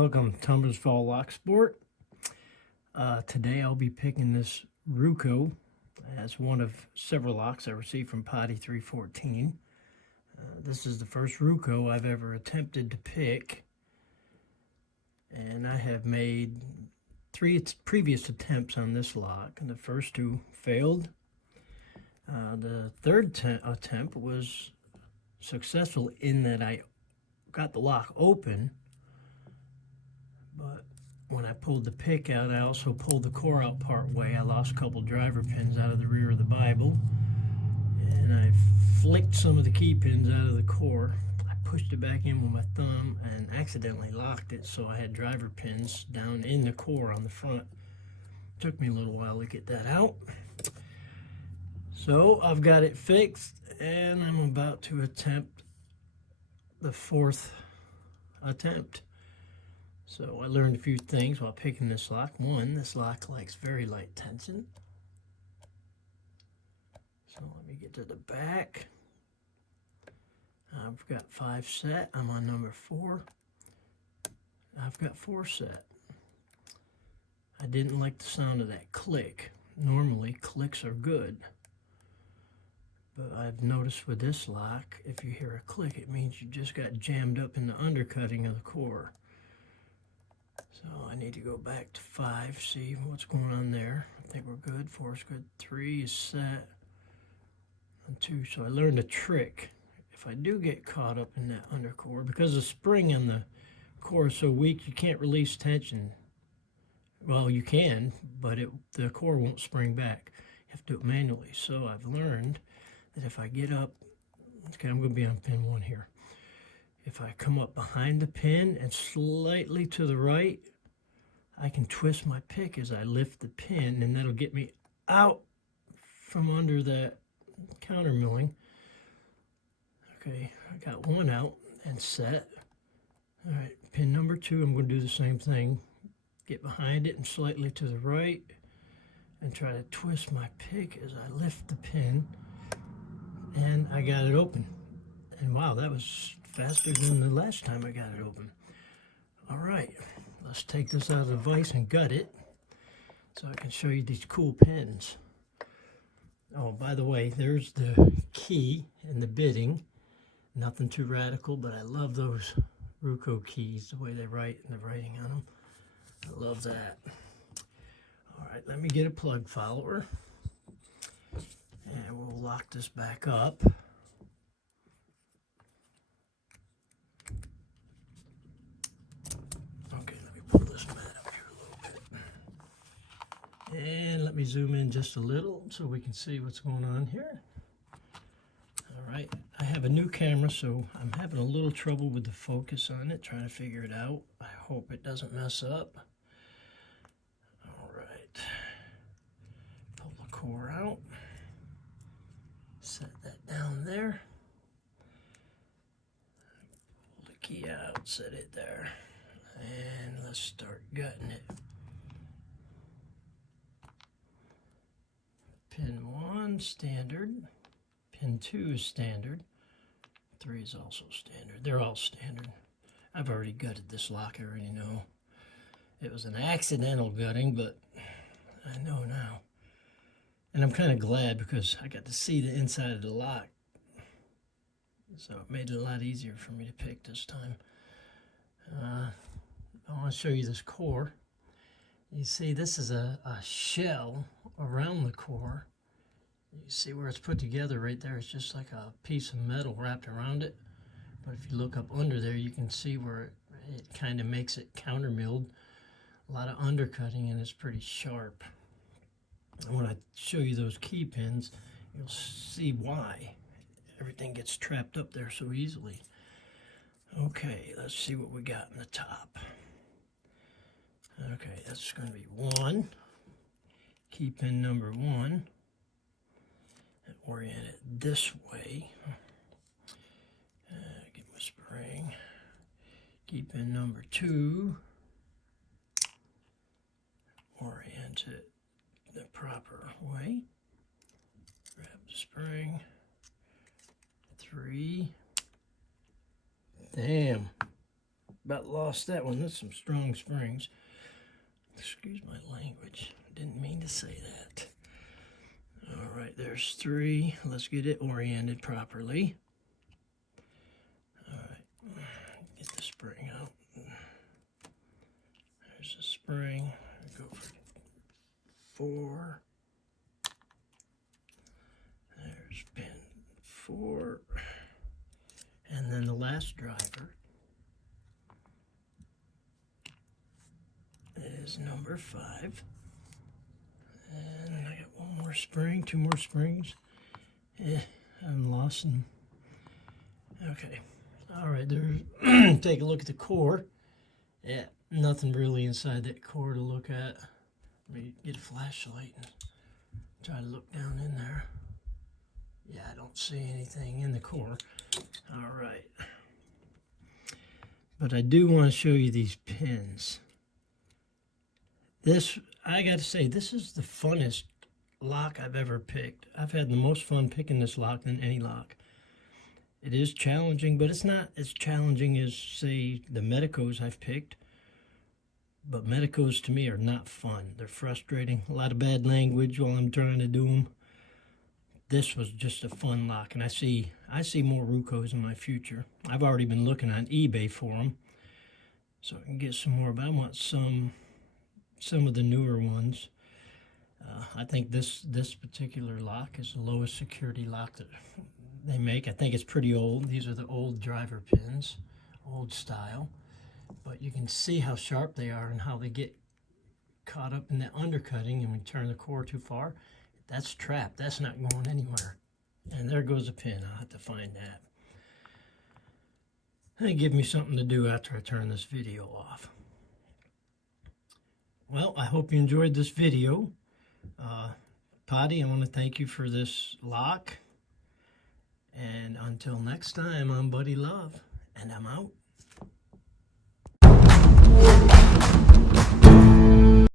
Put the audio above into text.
Welcome to Tumblr's Fall Lock Sport. Today I'll be picking this Ruko as one of several locks I received from Potty 314. This is the first Ruko I've ever attempted to pick, and I have made 3 previous attempts on this lock, and the first 2 failed. The third attempt was successful in that I got the lock open, but when I pulled the pick out, I also pulled the core out part way. I lost a couple driver pins out of the rear of the Bible, and I flicked some of the key pins out of the core. I pushed it back in with my thumb and accidentally locked it, so I had driver pins down in the core on the front. It took me a little while to get that out. So I've got it fixed, and I'm about to attempt the 4th attempt. So I learned a few things while picking this lock. One, this lock likes very light tension. So let me get to the back. I've got 5 set. I'm on number 4. I've got 4 set. I didn't like the sound of that click. Normally clicks are good, but I've noticed with this lock, if you hear a click, it means you just got jammed up in the undercutting of the core. So I need to go back to 5, see what's going on there. I think we're good. 4 is good. 3 is set. And 2. So I learned a trick. If I do get caught up in that undercore, because the spring in the core is so weak, you can't release tension. Well, you can, but the core won't spring back. You have to do it manually. So I've learned that if I get up, okay, I'm going to be on pin 1 here. If I come up behind the pin and slightly to the right, I can twist my pick as I lift the pin, and that'll get me out from under that counter milling. Okay, I got 1 out and set. All right, pin number 2, I'm going to do the same thing. Get behind it and slightly to the right, and try to twist my pick as I lift the pin, and I got it open. And wow, that was faster than the last time I got it open. All right, let's take this out of the vise and gut it so I can show you these cool pins. Oh, by the way, there's the key and the bitting. Nothing too radical, but I love those Ruko keys, the way they write and the writing on them. I love that. All right, let me get a plug follower, and we'll lock this back up. And let me zoom in just a little so we can see what's going on here. All right, I have a new camera, so I'm having a little trouble with the focus on it, trying to figure it out. I hope it doesn't mess up. All right, pull the core out, set that down there, pull the key out, set it there, and let's start gutting it. Pin 1, standard. Pin 2 is standard. 3 is also standard. They're all standard. I've already gutted this lock, I already know. It was an accidental gutting, but I know now. And I'm kind of glad because I got to see the inside of the lock. So it made it a lot easier for me to pick this time. I want to show you this core. You see, this is a shell around the core. You see where it's put together right there. It's just like a piece of metal wrapped around it. But if you look up under there, you can see where it kind of makes it counter milled. A lot of undercutting, and it's pretty sharp. And when I show you those key pins, you'll see why everything gets trapped up there so easily. Okay, let's see what we got in the top. Okay, that's going to be 1. Key pin number 1. And orient it this way. Get my spring. Key pin number 2. Orient it the proper way. Grab the spring. 3. Damn. about lost that one. That's some strong springs. Excuse my language. Didn't mean to say that. All right, there's 3. Let's get it oriented properly. All right, get the spring out. There's a spring. Go for 4. There's pin 4. And then the last driver is number 5. And I got 1 more spring, 2 more springs. I'm lost them. Okay. All right, there's take a look at the core. Yeah, nothing really inside that core to look at. Let me get a flashlight and try to look down in there. Yeah, I don't see anything in the core. All right. But I do want to show you these pins. This, I got to say, this is the funnest lock I've ever picked. I've had the most fun picking this lock than any lock. It is challenging, but it's not as challenging as, say, the Medicos I've picked. But Medicos, to me, are not fun. They're frustrating. A lot of bad language while I'm trying to do them. This was just a fun lock, and I see more Rukos in my future. I've already been looking on eBay for them, so I can get some more, but I want some of the newer ones. I think this particular lock is the lowest security lock that they make. I think it's pretty old. These are the old driver pins, old style. But you can see how sharp they are and how they get caught up in the undercutting, and when you turn the core too far, that's trapped. That's not going anywhere. And there goes a pin. I'll have to find that. That'll give me something to do after I turn this video off. Well, I hope you enjoyed this video. Potty, I want to thank you for this lock. And until next time, I'm Buddy Love, and I'm out.